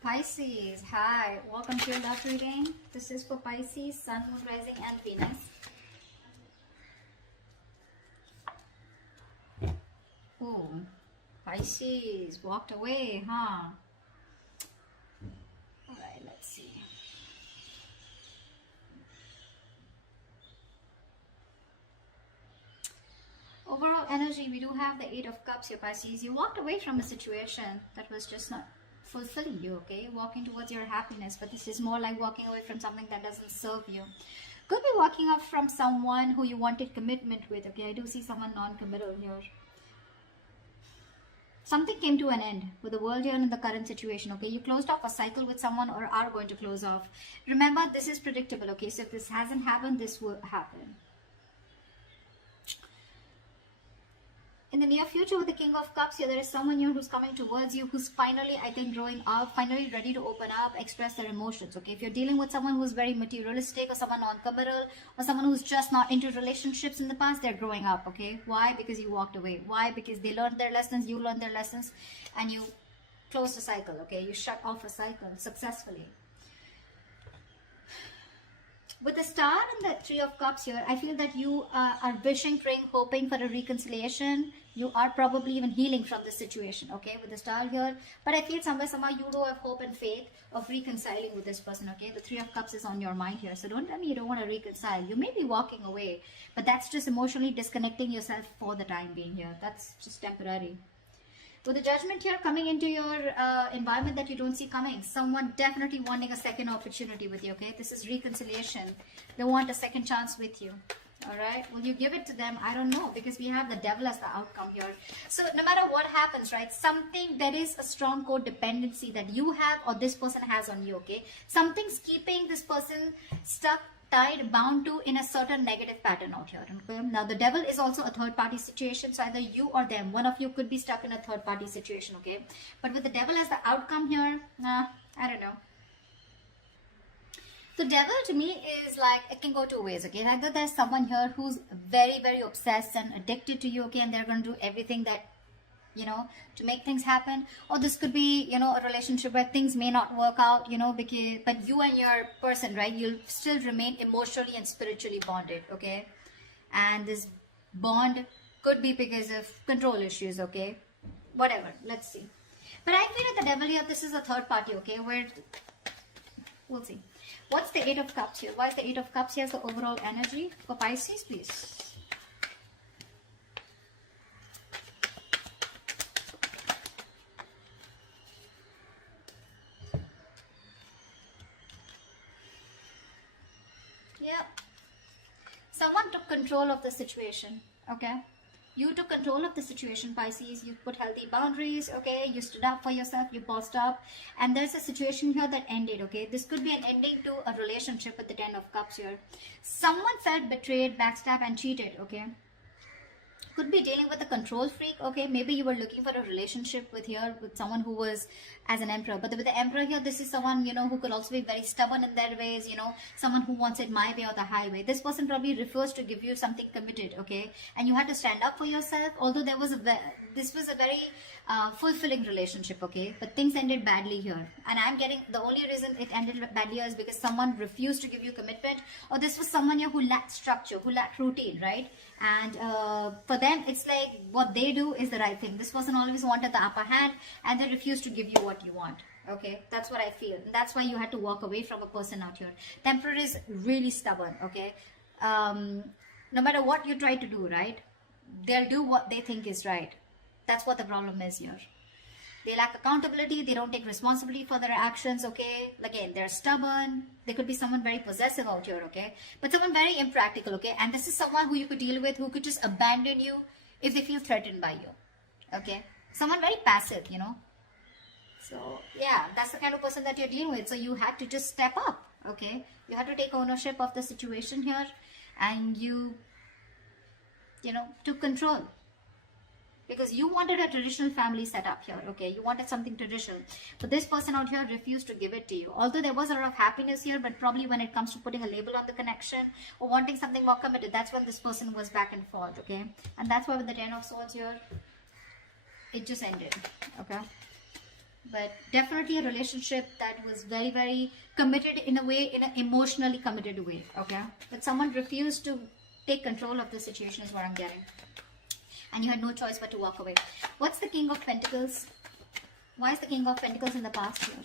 Pisces, hi, welcome to your love reading. This is for Pisces, Sun, Moon, Rising and Venus. Oh, Pisces walked away, huh? Alright, let's see. Overall energy, we do have the Eight of Cups here, Pisces. You walked away from a situation that was just not fulfilling you, okay? Walking towards your happiness, but this is more like walking away from something that doesn't serve you. Could be walking up from someone who you wanted commitment with, okay? I do see someone non-committal here. Something came to an end with the world here in the current situation, okay? You closed off a cycle with someone or are going to close off. Remember, this is predictable, okay? So if this hasn't happened, this will happen. In the near future with the King of Cups here, there is someone here who's coming towards you, who's finally, I think, growing up, finally ready to open up, express their emotions, okay? If you're dealing with someone who's very materialistic or someone non-committal or someone who's just not into relationships in the past, they're growing up, okay? Why? Because you walked away. Why? Because they learned their lessons, you learned their lessons, and you closed a cycle, okay? You shut off a cycle successfully. With the Star and the Three of Cups here, I feel that you are wishing, praying, hoping for a reconciliation. You are probably even healing from this situation, okay, with the Star here. But I feel somehow you do have hope and faith of reconciling with this person, okay? The Three of Cups is on your mind here. So don't tell me you don't want to reconcile. You may be walking away, but that's just emotionally disconnecting yourself for the time being here. That's just temporary. With the Judgment here coming into your environment that you don't see coming, someone definitely wanting a second opportunity with you, okay? This is reconciliation. They want a second chance with you, all right? Will you give it to them? I don't know, because we have the Devil as the outcome here. So no matter what happens, right, there is a strong codependency that you have or this person has on you, okay? Something's keeping this person stuck, tied, bound to in a certain negative pattern out here, okay? Now the Devil is also a third party situation, so either you or them, one of you could be stuck in a third party situation, okay? But with the Devil as the outcome here, I don't know. The Devil to me is like, it can go two ways, okay? Either there's someone here who's very, very obsessed and addicted to you, okay, and they're going to do everything that, you know, to make things happen. Or this could be, you know, a relationship where things may not work out, you know, because, but you and your person, right, you'll still remain emotionally and spiritually bonded, okay? And this bond could be because of control issues, okay? Whatever, let's see. But I feel that the Devil here, this is a third party, okay, where, we'll see. What's the Eight of Cups here? Why is the Eight of Cups here as the overall energy for Pisces, please? Someone took control of the situation, okay? You took control of the situation, Pisces. You put healthy boundaries, okay? You stood up for yourself, you bossed up. And there's a situation here that ended, okay? This could be an ending to a relationship with the Ten of Cups here. Someone felt betrayed, backstabbed and cheated, okay? Could be dealing with a control freak, okay? Maybe you were looking for a relationship with someone who was as an emperor. But with the Emperor here, this is someone, you know, who could also be very stubborn in their ways, you know, someone who wants it my way or the highway. This person probably refers to give you something committed, okay? And you had to stand up for yourself, although this was a very fulfilling relationship, okay? But things ended badly here. And I'm getting, the only reason it ended badly here is because someone refused to give you commitment, or this was someone here who lacked structure, who lacked routine, right? And for them, it's like what they do is the right thing. This person always wanted the upper hand and they refused to give you what you want. Okay, that's what I feel. And that's why you had to walk away from a person out here. The Emperor is really stubborn, okay? No matter what you try to do, right? They'll do what they think is right. That's what the problem is here. They lack accountability. They don't take responsibility for their actions, okay? Again, they're stubborn. They could be someone very possessive out here, okay? But someone very impractical, okay? And this is someone who you could deal with, who could just abandon you if they feel threatened by you, okay? Someone very passive, you know? So, yeah, that's the kind of person that you're dealing with. So you had to just step up, okay? You had to take ownership of the situation here and you know, took control. Because you wanted a traditional family setup here, okay? You wanted something traditional. But this person out here refused to give it to you. Although there was a lot of happiness here, but probably when it comes to putting a label on the connection or wanting something more committed, that's when this person was back and forth, okay? And that's why with the Ten of Swords here, it just ended, okay? but definitely a relationship that was very, very committed in a way, in an emotionally committed way, okay? But someone refused to take control of the situation is what I'm getting. And you had no choice but to walk away. What's the King of Pentacles? Why is the King of Pentacles in the past here?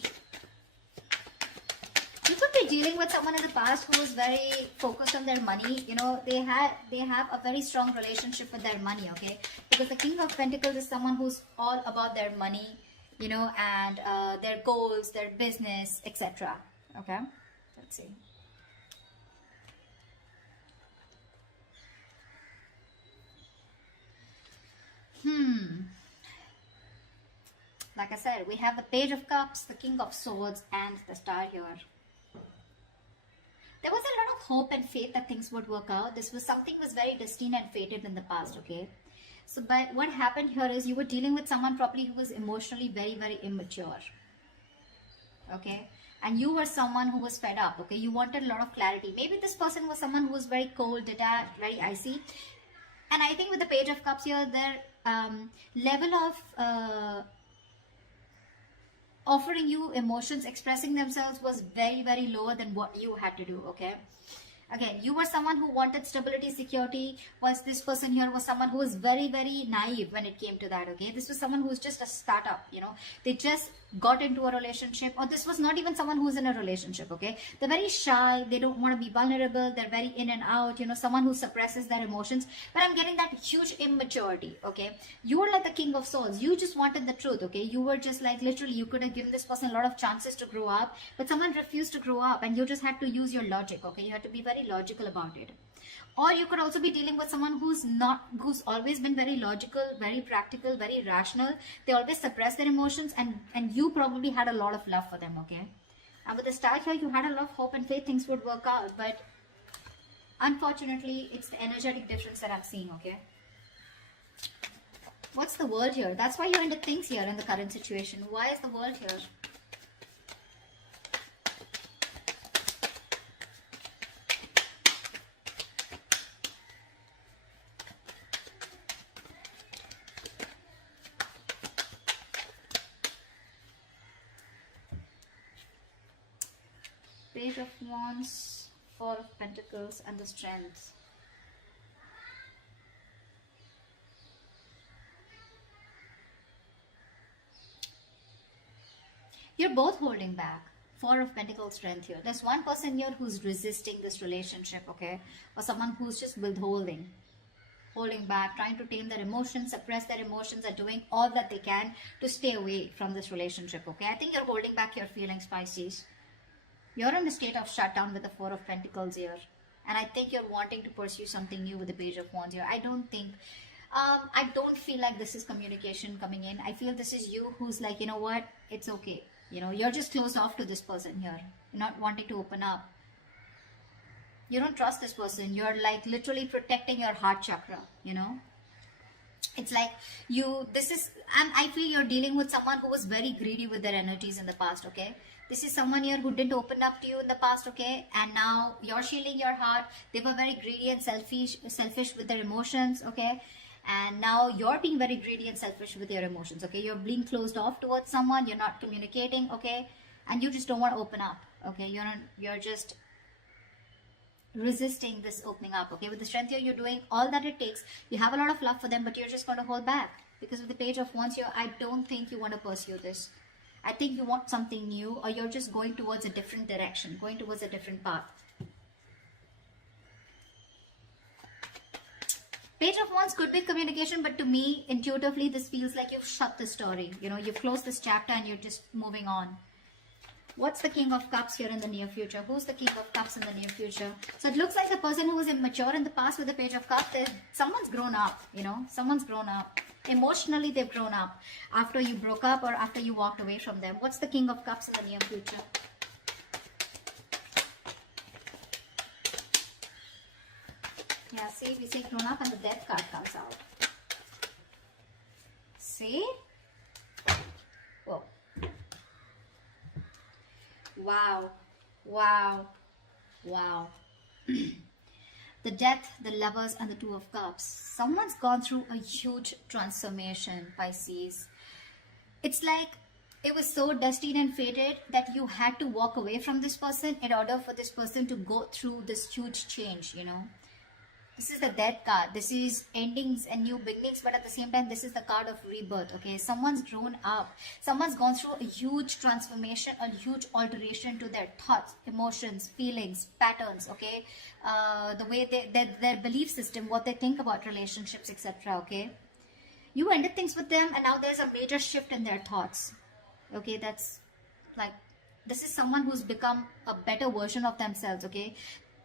You could be dealing with someone in the past who was very focused on their money. You know, they have a very strong relationship with their money, okay? Because the King of Pentacles is someone who's all about their money, you know, and their goals, their business, etc. Okay? Let's see. Like I said, we have the Page of Cups, the King of Swords, and the Star here. There was a lot of hope and faith that things would work out. This was something was very destined and fated in the past, okay? So, but what happened here is you were dealing with someone probably who was emotionally very, very immature, okay? And you were someone who was fed up, okay? You wanted a lot of clarity. Maybe this person was someone who was very cold, detached, very icy. And I think with the Page of Cups here, their level of offering you emotions, expressing themselves was very, very lower than what you had to do, okay? Again, you were someone who wanted stability, security, whilst this person here was someone who was very, very naive when it came to that, okay? This was someone who was just a startup, you know? They just got into a relationship, or this was not even someone who's in a relationship, okay? They're very shy, they don't want to be vulnerable, they're very in and out, you know, someone who suppresses their emotions. But I'm getting that huge immaturity, okay? You were like the King of Swords. You just wanted the truth, okay? You were just like, literally, you could have given this person a lot of chances to grow up, but someone refused to grow up, and you just had to use your logic, okay? You had to be very logical about it. Or you could also be dealing with someone who's always been very logical, very practical, very rational. They always suppress their emotions, and you probably had a lot of love for them, okay? And with the Star here, you had a lot of hope and faith things would work out, but unfortunately, it's the energetic difference that I'm seeing, okay? What's the World here? That's why you're into things here in the current situation. Why is the World here? Page of Wands, Four of Pentacles, and the Strength. You're both holding back. Four of Pentacles, Strength here. There's one person here who's resisting this relationship, okay? Or someone who's just withholding, holding back, trying to tame their emotions, suppress their emotions, are doing all that they can to stay away from this relationship, okay? I think you're holding back your feelings, Pisces. You're in the state of shutdown with the Four of Pentacles here. And I think you're wanting to pursue something new with the Page of Wands here. I don't feel like this is communication coming in. I feel this is you who's like, you know what, it's okay. You know, you're just closed off to this person here. You're not wanting to open up. You don't trust this person. You're like literally protecting your heart chakra, you know. It's like I feel you're dealing with someone who was very greedy with their energies in the past, okay? This is someone here who didn't open up to you in the past, okay? And now you're shielding your heart. They were very greedy and selfish with their emotions, okay? And now you're being very greedy and selfish with your emotions, okay? You're being closed off towards someone. You're not communicating, okay? And you just don't want to open up, okay? You're just resisting this opening up, okay? With the Strength here, you're doing all that it takes. You have a lot of love for them, but you're just going to hold back. Because with the Page of Wands here, I don't think you want to pursue this. I think you want something new, or you're just going towards a different direction, going towards a different path. Page of Wands could be communication, but to me, intuitively, this feels like you've shut the story. You know, you've closed this chapter and you're just moving on. What's the King of Cups here in the near future? Who's the King of Cups in the near future? So it looks like the person who was immature in the past with the Page of Cups, someone's grown up, you know, someone's grown up. Emotionally, they've grown up after you broke up or after you walked away from them. What's the King of Cups in the near future? Yeah, see, we say grown up and the Death card comes out. See? Whoa. Wow. Wow. Wow. The Death, the Lovers, and the Two of Cups. Someone's gone through a huge transformation, Pisces. It's like it was so destined and fated that you had to walk away from this person in order for this person to go through this huge change, you know. This is the death card. This is endings and new beginnings, but at the same time, this is the card of rebirth, okay? Someone's grown up. Someone's gone through a huge transformation, a huge alteration to their thoughts, emotions, feelings, patterns, okay? The way their belief system, what they think about relationships, etc., okay? You ended things with them, and now there's a major shift in their thoughts, okay? That's like, this is someone who's become a better version of themselves, okay?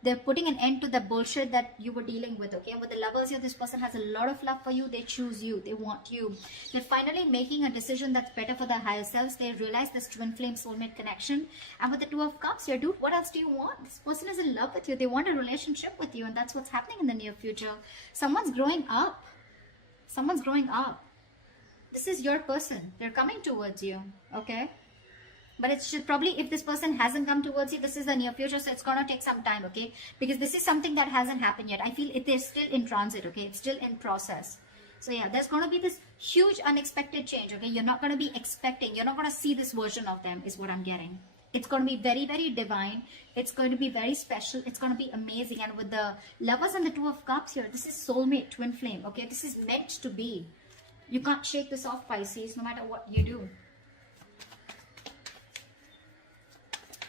They're putting an end to the bullshit that you were dealing with, okay? And with the lovers here, this person has a lot of love for you. They choose you. They want you. They're finally making a decision that's better for their higher selves. They realize this twin flame soulmate connection. And with the Two of Cups here, dude, what else do you want? This person is in love with you. They want a relationship with you. And that's what's happening in the near future. Someone's growing up. Someone's growing up. This is your person. They're coming towards you, okay? But it should probably, if this person hasn't come towards you, this is the near future, so it's going to take some time, okay? Because this is something that hasn't happened yet. I feel it is still in transit, okay? It's still in process. So yeah, there's going to be this huge unexpected change, okay? You're not going to be expecting, you're not going to see this version of them, is what I'm getting. It's going to be very, very divine. It's going to be very special. It's going to be amazing. And with the lovers and the Two of Cups here, this is soulmate, twin flame, okay? This is meant to be. You can't shake this off, Pisces, no matter what you do.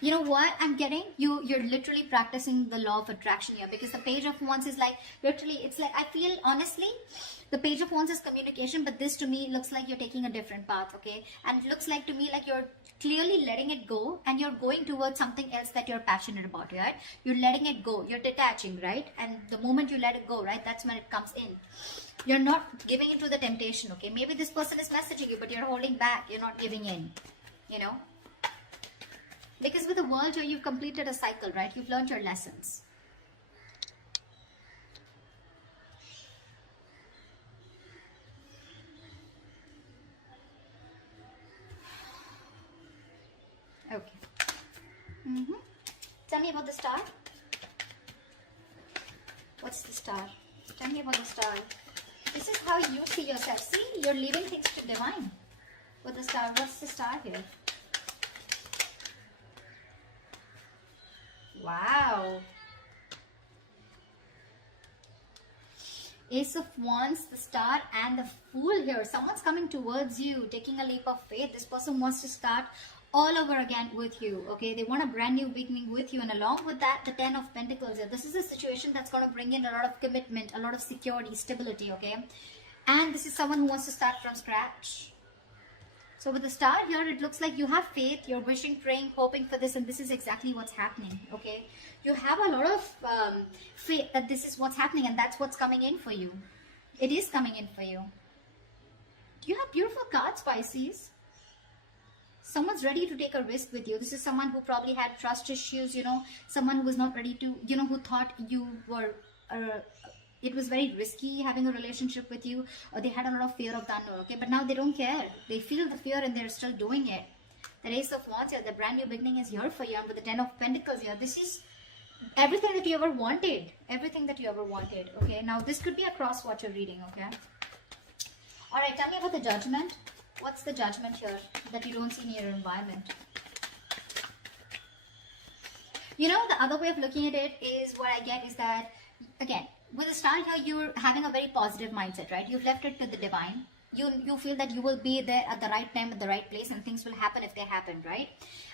You know what I'm getting? You're literally practicing the law of attraction here, because the Page of Wands is like, literally, it's like, I feel, honestly, the Page of Wands is communication, but this to me looks like you're taking a different path, okay? And it looks like to me like you're clearly letting it go, and you're going towards something else that you're passionate about, right? You're letting it go. You're detaching, right? And the moment you let it go, right, that's when it comes in. You're not giving into the temptation, okay? Maybe this person is messaging you, but you're holding back. You're not giving in, you know? Because with the world here, you've completed a cycle, right? You've learned your lessons. Okay. Tell me about the star. What's the star? Tell me about the star. This is how you see yourself. See, you're leaving things to divine. With the star, what's the star here? Wow. Ace of Wands, the Star, and the Fool here. Someone's coming towards you, taking a leap of faith. This person wants to start all over again with you, okay? They want a brand new beginning with you, and along with that, the Ten of Pentacles here. This is a situation that's going to bring in a lot of commitment, a lot of security, stability, okay? And this is someone who wants to start from scratch. So with the Star here, it looks like you have faith, you're wishing, praying, hoping for this, and this is exactly what's happening, okay? You have a lot of faith that this is what's happening, and that's what's coming in for you. It is coming in for you. You have beautiful cards, Pisces. Someone's ready to take a risk with you. This is someone who probably had trust issues, you know, someone who was not ready to, you know, who thought you were... it was very risky having a relationship with you, or they had a lot of fear of the unknown, okay? But now they don't care. They feel the fear and they're still doing it. The Ace of Wands here, the brand new beginning is here for you. And with the Ten of Pentacles here, this is everything that you ever wanted. Everything that you ever wanted, okay? Now, this could be a cross-watcher reading, okay? Alright, tell me about the Judgment. What's the Judgment here that you don't see in your environment? You know, the other way of looking at it is, what I get is that, again, with the Star here, you're having a very positive mindset, right? You've left it to the divine. You feel that you will be there at the right time, at the right place, and things will happen if they happen, right?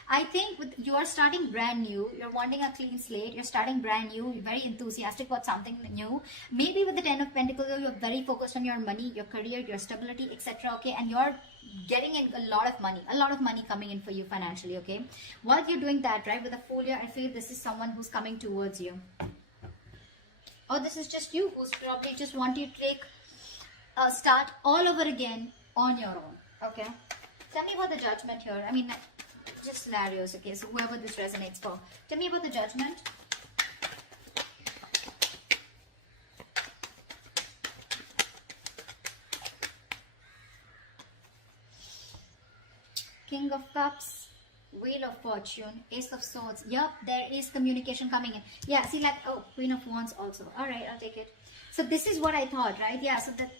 I think you are starting brand new. You're wanting a clean slate. You're starting brand new. You're very enthusiastic about something new. Maybe with the Ten of Pentacles, you're very focused on your money, your career, your stability, etc. Okay, and you're getting in a lot of money coming in for you financially. Okay, while you're doing that, right, with the Fool here, I feel this is someone who's coming towards you. Or this is just you who's probably just wanting to take a start all over again on your own. Okay, tell me about the Judgment here. I mean, just scenarios, okay? So whoever this resonates for, tell me about the Judgment. King of Cups, Wheel of Fortune, Ace of Swords. Yep, there is communication coming in. Yeah, see, like, oh, Queen of Wands also. All right, I'll take it. So this is what I thought, right? Yeah, so that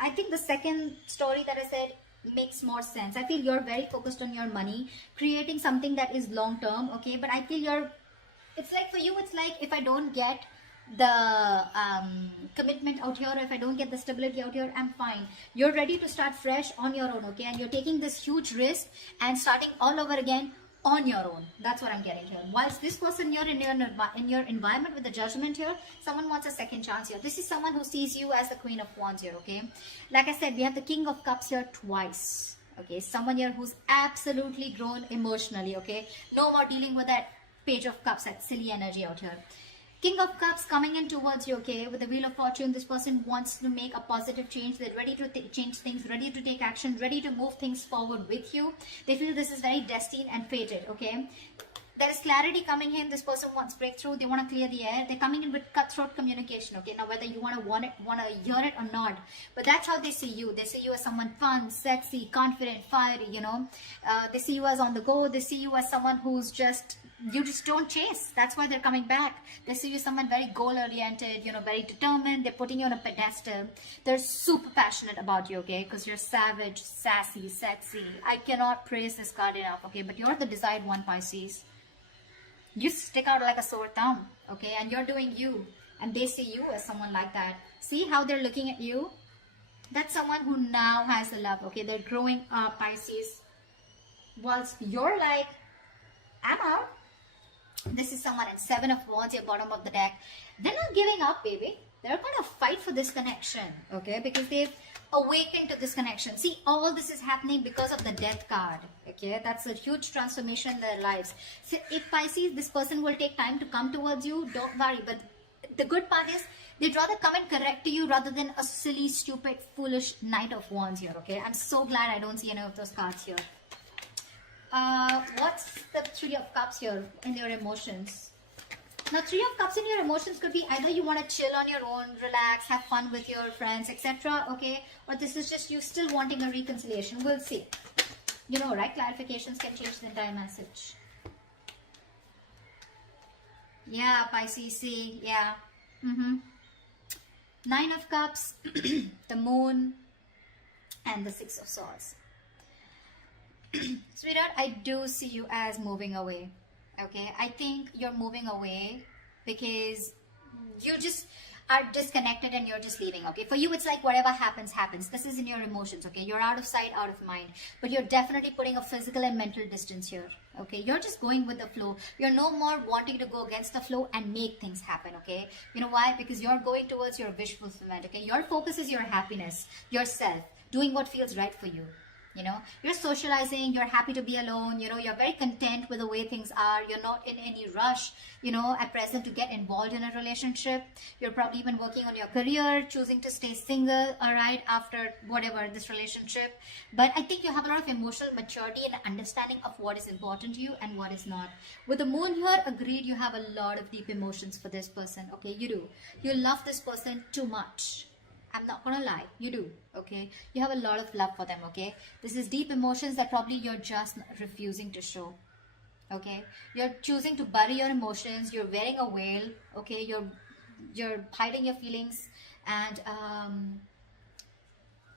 I think the second story that I said, makes more sense. I feel you're very focused on your money, creating something that is long term, okay? But I feel it's like for you, it's like if I don't get the commitment out here, if I don't get the stability out here, I'm fine. You're ready to start fresh on your own, okay? And you're taking this huge risk and starting all over again on your own. That's what I'm getting here. Whilst this person, you're in your environment with the Judgment here, someone wants a second chance here. This is someone who sees you as the Queen of Wands here, okay? Like I said, we have the King of Cups here twice, okay? Someone here who's absolutely grown emotionally, okay? No more dealing with that Page of Cups, that silly energy out here. King of Cups coming in towards you, okay? With the Wheel of Fortune, this person wants to make a positive change. They're ready to change things, ready to take action, ready to move things forward with you. They feel this is very destined and fated, okay? There is clarity coming in. This person wants breakthrough. They want to clear the air. They're coming in with cutthroat communication, okay? Now, whether you want to hear it or not, but that's how they see you. They see you as someone fun, sexy, confident, fiery, you know? They see you as on the go. They see you as someone who's just... you just don't chase. That's why they're coming back. They see you as someone very goal-oriented, you know, very determined. They're putting you on a pedestal. They're super passionate about you, okay? Because you're savage, sassy, sexy. I cannot praise this card enough, okay? But you're the desired one, Pisces. You stick out like a sore thumb, okay? And you're doing you. And they see you as someone like that. See how they're looking at you? That's someone who now has the love, okay? They're growing up, Pisces. Whilst you're like, I'm out. This is someone in 7 of Wands, your bottom of the deck. They're not giving up, baby. They're going to fight for this connection, okay? Because they've awakened to this connection. See, all this is happening because of the Death card, okay? That's a huge transformation in their lives. So if Pisces, this person will take time to come towards you, don't worry. But the good part is, they'd rather come and correct to you rather than a silly, stupid, foolish Knight of Wands here, okay? I'm so glad I don't see any of those cards here. What's the Three of Cups here in your emotions? Now, Three of Cups in your emotions could be either you want to chill on your own, relax, have fun with your friends, etc. Okay, or this is just you still wanting a reconciliation. We'll see. You know, right? Clarifications can change the entire message. Yeah, Pisces, see, yeah. 9 of Cups, the Moon, and the 6 of Swords. Sweetheart, I do see you as moving away, okay? I think you're moving away because you just are disconnected and you're just leaving, okay? For you, it's like whatever happens, happens. This is in your emotions, okay? You're out of sight, out of mind. But you're definitely putting a physical and mental distance here, okay? You're just going with the flow. You're no more wanting to go against the flow and make things happen, okay? You know why? Because you're going towards your wish fulfillment, okay? Your focus is your happiness, yourself, doing what feels right for you. You know, you're socializing, you're happy to be alone, you know, you're very content with the way things are. You're not in any rush, you know, at present to get involved in a relationship. You're probably even working on your career, choosing to stay single, all right, after whatever this relationship. But I think you have a lot of emotional maturity and understanding of what is important to you and what is not. With the Moon here, agreed, you have a lot of deep emotions for this person, okay? You do. You love this person too much. I'm not gonna lie, you do, okay? You have a lot of love for them, okay? This is deep emotions that probably you're just refusing to show, okay? You're choosing to bury your emotions, you're wearing a veil, okay? You're hiding your feelings and,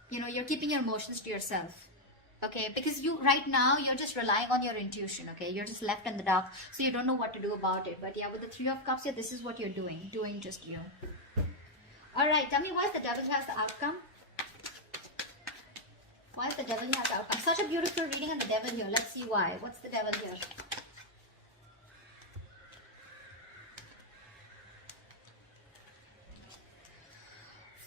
you know, you're keeping your emotions to yourself, okay? Because you, right now, you're just relying on your intuition, okay? You're just left in the dark, so you don't know what to do about it. But yeah, with the Three of Cups here, this is what you're doing just you. Alright, tell me why the Devil has the outcome. Why is the Devil has the outcome? Such a beautiful reading on the Devil here. Let's see why. What's the Devil here?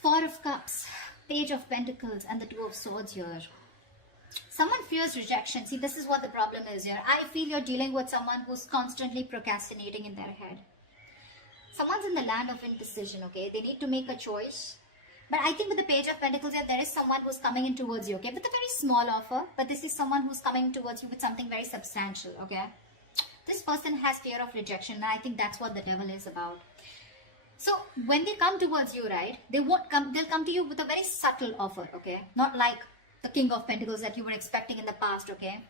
Four of Cups, Page of Pentacles, and the Two of Swords here. Someone fears rejection. See, this is what the problem is here. I feel you're dealing with someone who's constantly procrastinating in their head. Someone's in the land of indecision, okay? They need to make a choice. But I think with the Page of Pentacles here, there is someone who's coming in towards you, okay? With a very small offer, but this is someone who's coming towards you with something very substantial, okay? This person has fear of rejection, and I think that's what the Devil is about. So when they come towards you, right, they'll come to you with a very subtle offer, okay? Not like the King of Pentacles that you were expecting in the past, okay?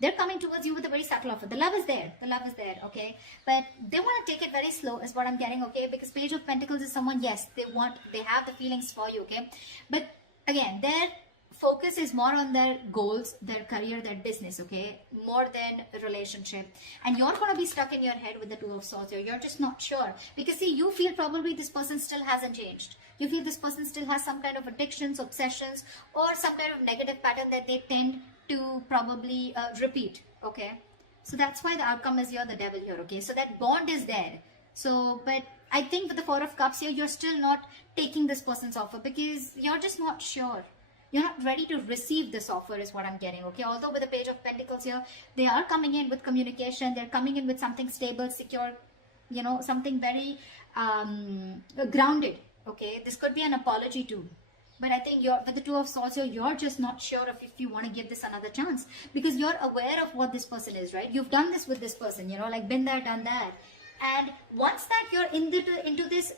They're coming towards you with a very subtle offer. The love is there. The love is there, okay? But they want to take it very slow is what I'm getting, okay? Because Page of Pentacles is someone, yes, they have the feelings for you, okay? But again, they're focus is more on their goals, their career, their business, okay, more than a relationship. And you're going to be stuck in your head with the Two of Swords here. You're just not sure, because see, you feel probably this person still hasn't changed. You feel this person still has some kind of addictions, obsessions, or some kind of negative pattern that they tend to probably repeat, okay. So that's why the outcome is you're the Devil here, okay. So that bond is there. So, but I think with the Four of Cups here, you're still not taking this person's offer because you're just not sure. You're not ready to receive this offer is what I'm getting, okay. Although with the Page of Pentacles here, they are coming in with communication. They're coming in with something stable, secure, you know, something very grounded, okay. This could be an apology too. But I think with the Two of Swords here, you're just not sure if you want to give this another chance, because you're aware of what this person is, right? You've done this with this person, you know, like been there, done that. And once that you're into this,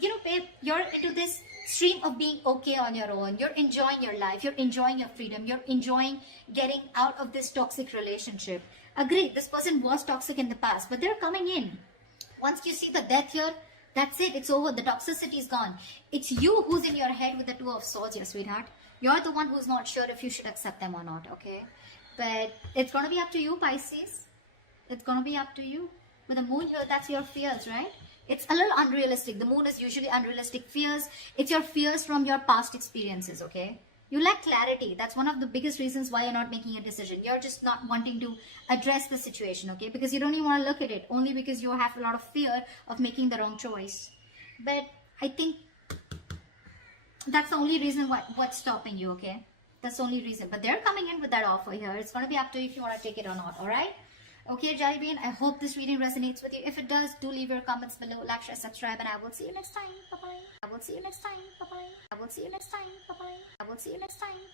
you know, babe, you're into this stream of being okay on your own. You're enjoying your life. You're enjoying your freedom. You're enjoying getting out of this toxic relationship. Agreed, this person was toxic in the past, but they're coming in. Once you see the death here, that's it. It's over. The toxicity is gone. It's you who's in your head with the Two of Swords here, sweetheart. You're the one who's not sure if you should accept them or not, okay? But it's going to be up to you, Pisces. It's going to be up to you. With the Moon here, that's your fears, right? It's a little unrealistic. The Moon is usually unrealistic fears. It's your fears from your past experiences, okay? You lack clarity. That's one of the biggest reasons why you're not making a decision. You're just not wanting to address the situation, okay? Because you don't even want to look at it. Only because you have a lot of fear of making the wrong choice. But I think that's the only reason what's stopping you, okay? That's the only reason. But they're coming in with that offer here. It's going to be up to you if you want to take it or not, alright? Okay, Jalbeen, I hope this reading resonates with you. If it does, do leave your comments below, like, share, subscribe, and I will see you next time. Bye-bye. I will see you next time. Bye-bye. I will see you next time. Bye-bye. I will see you next time.